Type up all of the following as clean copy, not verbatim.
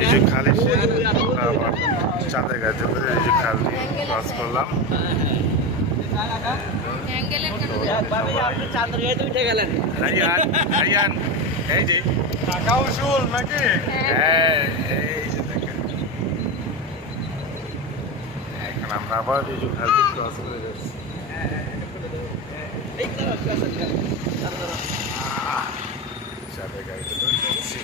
রিজু খাল এসে আমরা আবার চাঁদের গাড়িতে করে রিজু খাল ক্রস করলাম। রাইয়ান রাইয়ান এই যে টাকা উসুল নাকি? হ্যাঁ এই যে দেখেন, এখন আমরা আবার রিজু খাল ক্রস করে যাচ্ছি। চাঁদের গাড়িতে করে যাচ্ছি।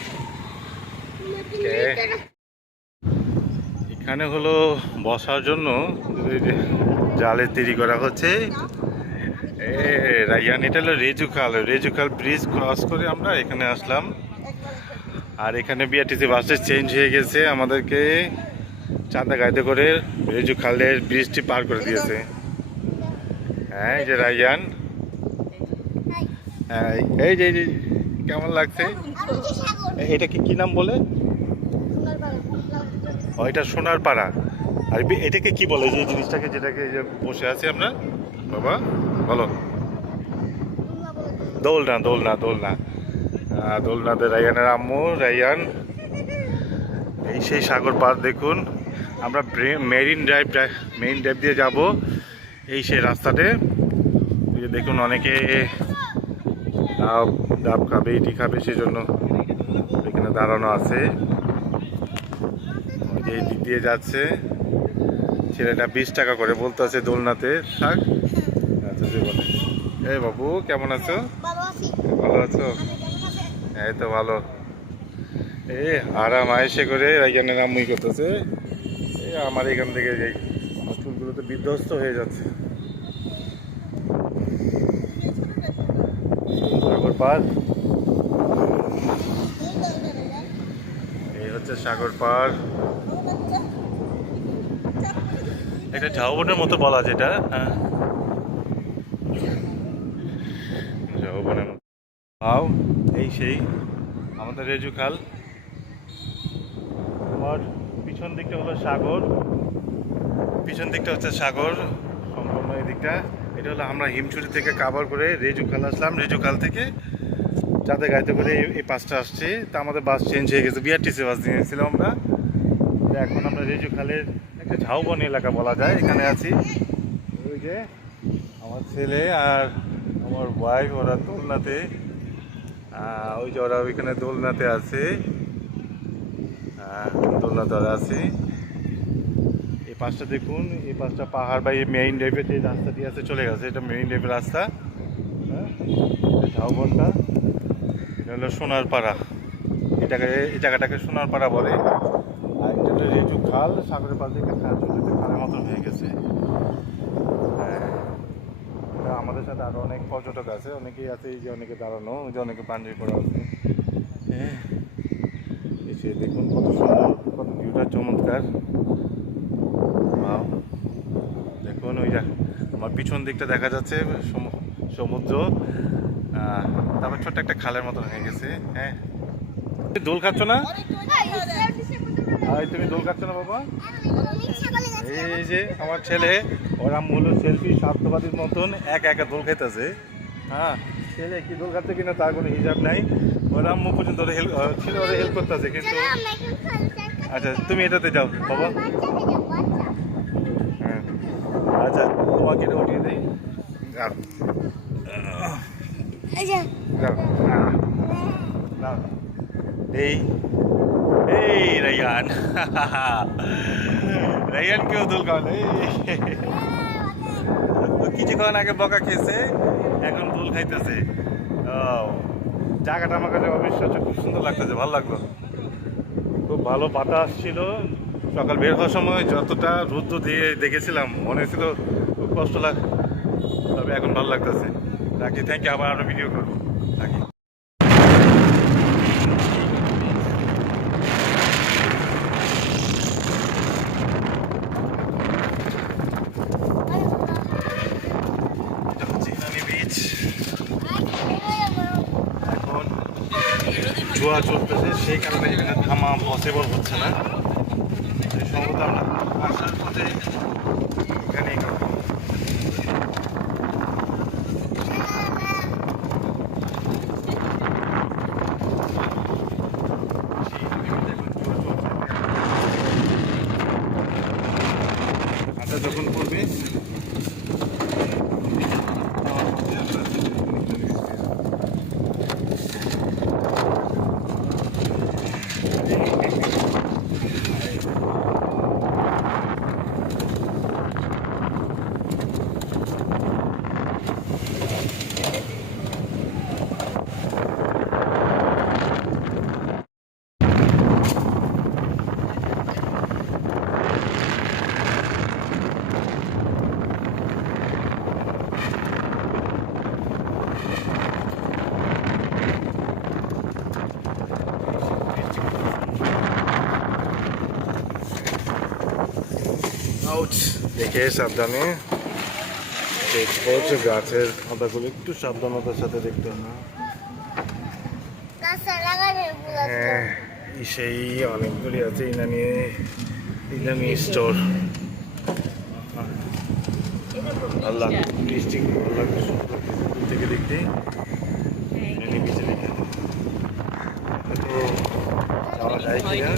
এখানে হলো বসার জন্য জালে তৈরি করা হচ্ছে। রাইয়ান, এটা হলো রেজুখাল ব্রিজ ক্রস করে আমরা এখানে আসলাম। আর এখানে বিআরটিসি বাসে চেঞ্জ হয়ে গেছে, আমাদেরকে চাঁদা গাড়িতে করে রেজুখালের ব্রিজটি পার করে দিয়েছে। হ্যাঁ এই যে রাইয়ান, হ্যাঁ এই যে কেমন লাগছে? এটা কি নাম বলে? এটা সোনার পাড়া। আর এটাকে কি বলে যে জিনিসটাকে, যেটাকে বসে আছি আমরা? বাবা বলো। দোলনা দোলনা দোলনা দোলনাতে রাইয়ানের আম্মু। রাইয়ান এই সেই সাগর পার দেখুন। আমরা মেরিন ড্রাইভ দিয়ে যাব। এই সেই রাস্তাতে এই যে দেখুন, অনেকে ডাব খাবে, এটি খাবে, সেজন্য এখানে দাঁড়ানো আছে। এই দিক দিয়ে যাচ্ছে ছেলেটা, 20 টাকা করে বলতে আছে দোলনাতে থাক। আচ্ছা বলে, এই বাবু কেমন আছো? ভালো আছো? এই তো ভালো। এই আরাম আয়েসে করে রাইয়ানের আম্মুই করতেছে। এই আমার এখান থেকে যে আমার চুলগুলো তো বিধ্বস্ত হয়ে যাচ্ছে। সাগর পার, এই হচ্ছে সাগর পার। একটা ঝাউবনের মতো বলা যেটা, হ্যাঁ ঝাউবনের মতো। আও এই সেই আমাদের রেজু খাল। আমার পিছন দিকটা হলো সাগর, পিছন দিকটা হচ্ছে সাগর সম্পূর্ণ এই দিকটা। এটা হলো আমরা হিমছড়ি থেকে কাভার করে রেজু খাল আসলাম। রেজু খাল থেকে চাঁদের গাড়িতে করে এই পাশটা আসছে। তা আমাদের বাস চেঞ্জ হয়ে গেছে, বিআরটিসি বাস নিয়েছিলাম আমরা। এখন আমরা রেজু খালের একটা ঝাউবন এলাকা বলা যায়, এখানে আছি। ওই যে আমার ছেলে আর আমার ওয়াইফ, ওরা দোলনাতে, ওই যে ওরা ওইখানে দোলনাতে আছে, দোলনাতে ওরা আছে। এই পাশটা দেখুন, এই পাশটা পাহাড় বা এই মেইন ড্রাইভের যে রাস্তাটি আছে চলে গেছে, এটা মেইন ড্রাইভের রাস্তা। হ্যাঁ ঝাউবনটা, এটা হলো সোনার পাড়া। এই জায়গাটাকে সোনার পাড়া বলে। আর এটা হলো রেজু খাল, সাগরের পাশ থেকে খাল চলতে খালের মতন হয়ে গেছে। হ্যাঁ, আমাদের সাথে আরো অনেক পর্যটক আছে, অনেকেই আছে, এই যে অনেকে দাঁড়ানো, ওই যে অনেকে পাঞ্জাবি পরা আছে। হ্যাঁ এসে দেখুন কত সুন্দর, কত ভিউটা চমৎকার। দেখুন ওই যে আমার পিছন দিকটা দেখা যাচ্ছে সমুদ্র, তারপর ছোট্ট একটা খালের মতন হয়ে গেছে। হ্যাঁ দোল খাচ্ছ না? তুমি দোল খাচ্ছ না বাবা? এই যে আমার ছেলে, ওর আম্মু হলো সেলফি স্বার্থবাদীর মতন একা দোল খাইতেছে। হ্যাঁ ছেলে কি দোল খাচ্ছে কিনা তার কোনো হিসাব নাই, ওর আম্মু পর্যন্ত ছেলে ওরা হেল্প করতেছে কিন্তু। আচ্ছা তুমি এটাতে যাও বাবা। হ্যাঁ আচ্ছা তোমাকে এটা উঠিয়ে দিই। এই এই রাইয়ান, রাইয়ান কেউ দোল খাওয়ালে, কিছুক্ষণ আগে বকা খেয়েছে, এখন দোল খাইতেছে। জায়গাটা আমার কাছে অবিশ্বাস্য, খুব সুন্দর লাগতেছে, ভালো লাগলো, খুব ভালো বাতাস ছিল। সকাল বের হওয়ার সময় যতটা রৌদ্র দিয়ে দেখেছিলাম মনে হয়েছিল খুব কষ্ট লাগ, তবে এখন ভালো লাগতেছে। রাখি, থ্যাংক ইউ, আবার আরো ভিডিও করবো, রাখি। এখন জোয়া চলতেছে, সেই কারণে এখানে থামা পসিবল হচ্ছে না। সম্ভবত আমরা আসার পথে এখানেই যখন পড়বে আউট দেখে সাবধানে দেখবো যে গাছের পাতাগুলো একটু সাবধানতার সাথে দেখতে হবে। হ্যাঁ সেই অনেকগুলি আছে ইনানি স্টোর। আল্লাহ বৃষ্টি আল্লাহ দূর থেকে দেখতে নিচে দেখে তো যাওয়া যায় কিনা